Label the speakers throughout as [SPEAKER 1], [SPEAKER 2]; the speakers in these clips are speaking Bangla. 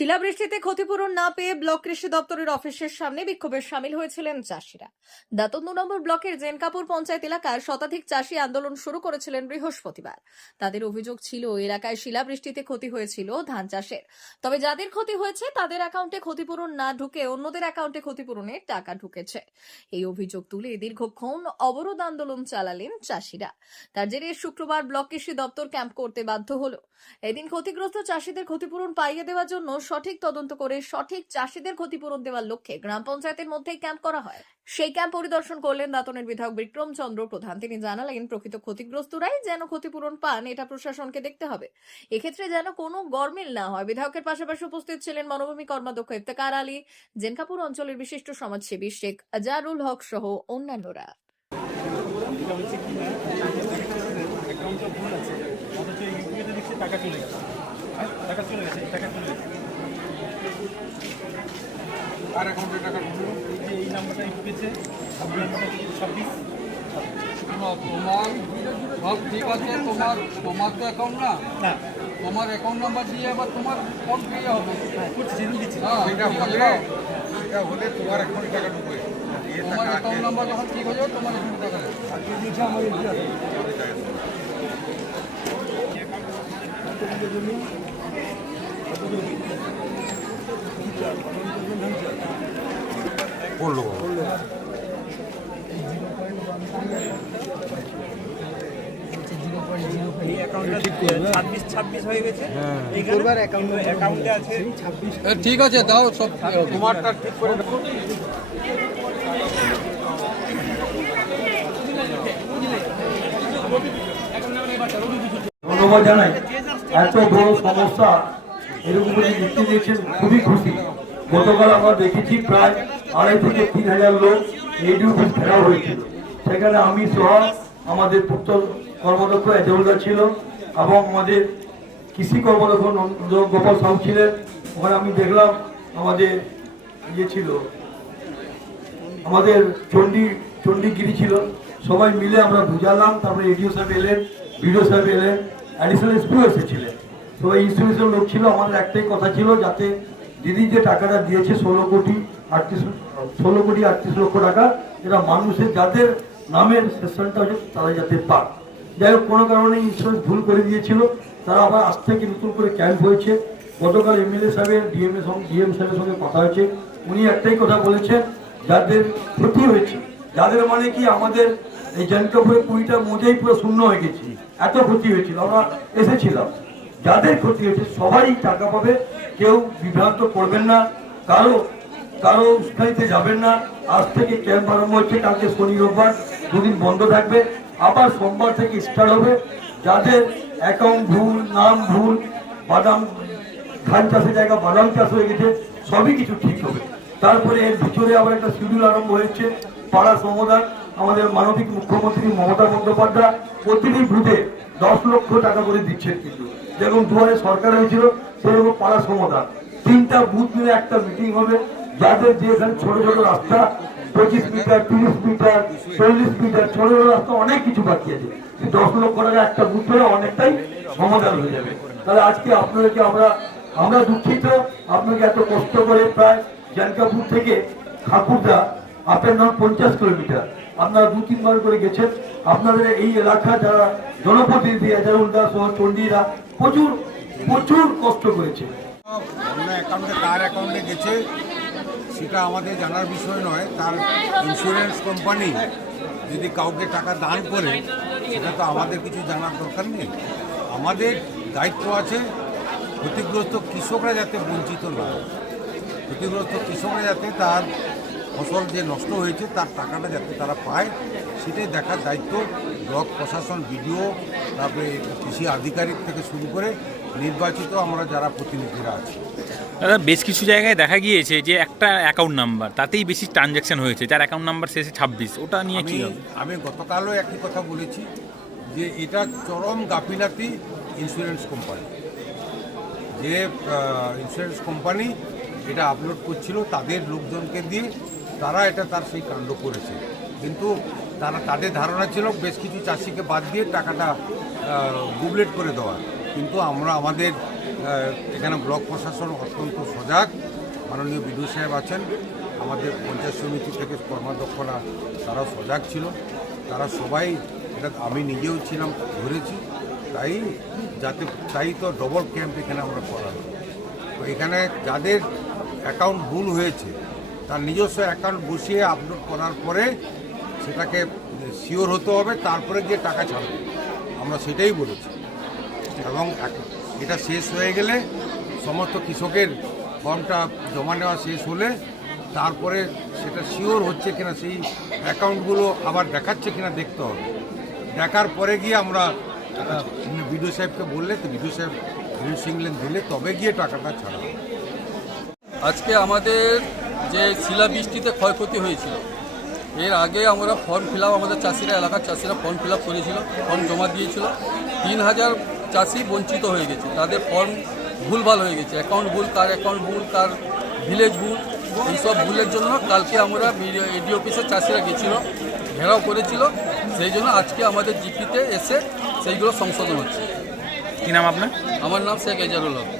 [SPEAKER 1] শিলাবৃষ্টিতে ক্ষতিপূরণ না পেয়ে ব্লক কৃষি দপ্তরের অফিসের সামনে বিক্ষোভে সামিল হয়েছিলেন চাষিরা। দাতন দু নম্বর ব্লকের জেনকাপুর পঞ্চায়েত এলাকার শতাধিক চাষি আন্দোলন শুরু করেছিলেন বৃহস্পতিবার। তাদের অভিযোগ ছিল এলাকায় শিলাবৃষ্টিতে ক্ষতি হয়েছিল ধান চাষের। তবে যাদের ক্ষতি হয়েছে, তাদের অ্যাকাউন্টে ক্ষতিপূরণ না ঢুকে অন্যদের অ্যাকাউন্টে ক্ষতিপূরণের টাকা ঢুকেছে। এই অভিযোগ তুলে দীর্ঘক্ষণ অবরোধ আন্দোলন চালালেন চাষিরা। তার জেরে শুক্রবার ব্লক কৃষি দপ্তর ক্যাম্প করতে বাধ্য হলো। এদিন ক্ষতিগ্রস্ত চাষিদের ক্ষতিপূরণ পাইয়ে দেওয়ার জন্য সঠিক তদন্ত করে সঠিক চাষিদের ক্ষতিপূরণ দেওয়ার লক্ষ্যে গ্রাম পঞ্চায়েতের মধ্যেই ক্যাম্প করা হয়। সেই ক্যাম্প পরিদর্শন করলেন দাতনের বিধায়ক বিক্রম চন্দ্র প্রধান। তিনি জানালেন, প্রকৃত ক্ষতিগ্রস্তরাই যেন ক্ষতিপূরণ পান, এটা প্রশাসনকে দেখতে হবে। এক্ষেত্রে যেন কোনো গরমিল না হয়। বিধায়কের পাশাপাশি উপস্থিত ছিলেন বনভূমি কর্মাধ্যক্ষ ইফতেকার আলী, জেনকাপুর অঞ্চলের বিশিষ্ট সমাজসেবী শেখ আজারুল হক সহ অন্যান্যরা।
[SPEAKER 2] টাকা চলে গেছে। হ্যাঁ টাকা চলে গেছে টাকা আর অ্যাকাউন্টে টাকা ঢুকলো। এই যে এই নাম্বারটা ঢুকেছে ছাব্বিশ
[SPEAKER 3] তোমার সব ঠিক আছে তোমার তোমার তো অ্যাকাউন্ট না?
[SPEAKER 2] না।
[SPEAKER 3] তোমার অ্যাকাউন্ট নাম্বার দিয়ে আবার তোমার ফোন পে হবে। হ্যাঁ
[SPEAKER 4] এটা হলে এটা হলে তোমার এখন টাকা ঢুকবে।
[SPEAKER 3] তোমার অ্যাকাউন্ট নাম্বার যখন ঠিক হয়ে যাবে তোমার অ্যাকাউন্ট টাকা
[SPEAKER 2] হয়ে
[SPEAKER 3] ঠিক আছে দাও সব
[SPEAKER 4] তোমারটা ঠিক করে
[SPEAKER 5] ধন্যবাদ জানাই এত বড় সমস্যা এরকম করে যুক্তি দিয়েছেন, খুবই খুশি। গতকাল আমরা দেখেছি প্রায় আড়াই থেকে তিন হাজার লোক এডি অফিস ঘেরাও হয়েছিল। সেখানে আমি সহ আমাদের পূর্ত কর্মদক্ষ এজলদা ছিল এবং আমাদের কৃষি কর্মদক্ষ গোপাল সাহু ছিলেন। ওখানে আমি দেখলাম আমাদের ইয়ে ছিল, আমাদের চণ্ডী, চণ্ডীগিরি ছিল। সবাই মিলে আমরা বুঝালাম, তারপরে এডিও সাহেব এলেন, বিডিও সাহেব এলেন অ্যাডিশনাল এসপিও এসেছিলেন। সবাই ইনস্টিটিউশন লোক ছিল, আমাদের একটাই কথা ছিল যাতে দিদি যে টাকাটা দিয়েছে ষোলো কোটি আটত্রিশ, ষোলো কোটি আটত্রিশ লক্ষ টাকা, এটা মানুষের যাদের নামের সেশনটা হচ্ছে তারা যাতে পাক। যাই হোক, কোনো কারণে ইন্স্যুরেন্স ভুল করে দিয়েছিল, তারা আবার আজ থেকে নতুন করে ক্যাম্প হয়েছে। গতকাল এমএলএ সাহেবের ডিএমএ সঙ্গে, ডিএম সাহেবের সঙ্গে কথা হয়েছে। উনি একটাই কথা বলেছেন, যাদের ক্ষতি হয়েছে, যাদের মানে কি আমাদের এই জনকাপুরে কুড়িটা মজাই পুরো শূন্য হয়ে গেছে, এত ক্ষতি হয়েছিল, আমরা এসেছিলাম। যাদের ক্ষতি হয়েছে সবাই টাকা পাবে, কেউ বিভ্রান্ত করবেন না, কারও কারও উস্কানিতে যাবেন না। আজ থেকে ক্যাম্প আরম্ভ হচ্ছে, কালকে শনি রোববার দুদিন বন্ধ থাকবে। আবার সোমবার থেকে স্টার্ট হবে। যাদের অ্যাকাউন্ট ভুল, নাম ভুল, বাদাম, ধান চাষের জায়গা বাদাম চাষ হয়ে গেছে, সবই কিছু ঠিক হবে। তারপরে এর ভিতরে আবার একটা শিডিউল আরম্ভ হয়েছে, পাড়া সমাধান আমাদের মানবিক মুখ্যমন্ত্রী মমতা বন্দ্যোপাধ্যায় প্রতিটি বুথে দশ লক্ষ টাকা করে দিচ্ছেন কিন্তু। যেরকম দুয়ারে সরকার হয়েছিল, সেরকম পাড়া সমাধান তিনটা বুথ মিলে একটা মিটিং হবে। যাদের যে এখানে ছোট ছোট রাস্তা, পঁচিশ মিটার, তিরিশ মিটার, চল্লিশ মিটার, ছোট ছোট রাস্তা অনেক কিছু বাকি আছে। দশ লক্ষ টাকা একটা বুথ হলে অনেকটাই সমাধান হয়ে যাবে। তাহলে আজকে আপনাদেরকে আমরা আমরা দুঃখিত। আপনাকে এত কষ্ট করে প্রায় জানকাপুর থেকে ঠাকুরদা, আপনার নাম পঞ্চাশ কিলোমিটার। আপনারা দু তিনবার করে গেছেন। আপনাদের এই এলাকা যারা জনপ্রতিনিধি এজারুল দাস সহ চণ্ডীরা প্রচুর প্রচুর কষ্ট করেছে।
[SPEAKER 4] অ্যাকাউন্টে কার অ্যাকাউন্টে গেছে, সেটা আমাদের জানার বিষয় নয়। তার ইন্স্যুরেন্স কোম্পানি যদি কাউকে টাকা দান করে, সেটা তো আমাদের কিছু জানার দরকার নেই। আমাদের দায়িত্ব আছে ক্ষতিগ্রস্ত কৃষকরা যাতে বঞ্চিত না ক্ষতিগ্রস্ত কৃষকরা যাতে তার ফসল যে নষ্ট হয়েছে তার টাকাটা যাতে তারা পায় সেটাই দেখার দায়িত্ব ব্লক প্রশাসন বিডিও তারপরে কৃষি আধিকারিক থেকে শুরু করে নির্বাচিত আমরা যারা প্রতিনিধিরা আছি।
[SPEAKER 6] দাদা বেশ কিছু জায়গায় দেখা গিয়েছে যে একটা অ্যাকাউন্ট নাম্বার তাতেই বেশি ট্রানজ্যাকশন হয়েছে। যার অ্যাকাউন্ট নাম্বার শেষে ছাব্বিশ ওটা নিয়ে কি
[SPEAKER 4] আমি গতকালও একই কথা বলেছি যে এটা চরম গাফিলাতি ইন্স্যুরেন্স কোম্পানি যে ইন্স্যুরেন্স কোম্পানি এটা আপলোড করছিল তাদের লোকজনকে দিয়ে তারা এটা তার সেই কাণ্ড করেছে। কিন্তু তারা, তাদের ধারণা ছিল বেশ কিছু চাষিকে বাদ দিয়ে টাকাটা গুবলেট করে দেওয়া। কিন্তু আমরা, আমাদের এখানে ব্লক প্রশাসন অত্যন্ত সজাগ। মাননীয় বিদ্যুৎ সাহেব আছেন। আমাদের পঞ্চায়েত সমিতি থেকে কর্মাধ্যক্ষরা তারা সজাগ ছিল। তারা সবাই, এটা আমি নিজেও ছিলাম, ধরেছি। তাই, যাতে, তাই তো ডবল ক্যাম্প এখানে আমরা করালাম। তো এখানে যাদের অ্যাকাউন্ট ভুল হয়েছে তার নিজস্ব অ্যাকাউন্ট বসিয়ে আপলোড করার পরে সেটাকে শিওর হতে হবে, তারপরে গিয়ে টাকা ছাড়বে। আমরা সেটাই বলেছি। এবং এটা শেষ হয়ে গেলে সমস্ত কৃষকের ফর্মটা জমা নেওয়া শেষ হলে তারপরে সেটা শিওর হচ্ছে কিনা সেই অ্যাকাউন্টগুলো আবার দেখাচ্ছে কিনা দেখতে হবে। দেখার পরে গিয়ে আমরা বিডিও সাহেবকে বললে, তো বিডিও সাহেব গ্রিন সিগন্যাল দিলে তবে গিয়ে টাকাটা ছাড়া
[SPEAKER 3] আজকে আমাদের যে শিলাবৃষ্টিতে ক্ষয়ক্ষতি হয়েছিল। এর আগে আমরা ফর্ম ফিল আমাদের চাষিরা এলাকার চাষিরা ফর্ম ফিল করেছিল ফর্ম জমা দিয়েছিল। তিন হাজার চাষি বঞ্চিত হয়ে গেছে। তাদের ফর্ম ভুলভাল হয়ে গেছে। অ্যাকাউন্ট ভুল কার অ্যাকাউন্ট ভুল কার ভিলেজ ভুল এইসব ভুলের জন্য কালকে আমরা এডি অফিসে চাষিরা গেছিল ঘেরাও করেছিল। সেই জন্য আজকে আমাদের জিপিতে এসে সেইগুলো সংশোধন হচ্ছে।
[SPEAKER 6] কি নাম আপনার?
[SPEAKER 3] আমার নাম শেখ এজারুল হক।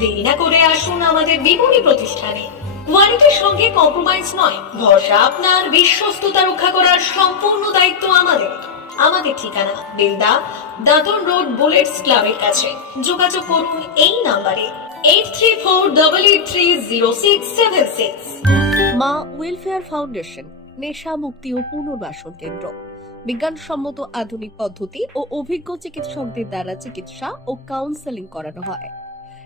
[SPEAKER 7] দেরি না করে আসুন আমাদের বিপণী প্রতিষ্ঠানে। কোয়ালিটির সঙ্গে কম্প্রোমাইজ নয়, ভরসা আপনার, বিশ্বস্ততা রক্ষা করার সম্পূর্ণ দায়িত্ব আমাদের। আমাদের ঠিকানা, বেলদা দাদন রোড, বুলেটস ক্লাবের কাছে। যোগাযোগ করুন এই নাম্বারে eight three four double eight three zero six seven six
[SPEAKER 8] Maa welfare foundation, নেশা মুক্তি ও পুনর্বাসন কেন্দ্র। বিজ্ঞানসম্মত আধুনিক পদ্ধতি ও অভিজ্ঞ চিকিৎসকদের দ্বারা চিকিৎসা ও কাউন্সেলিং করানো হয়।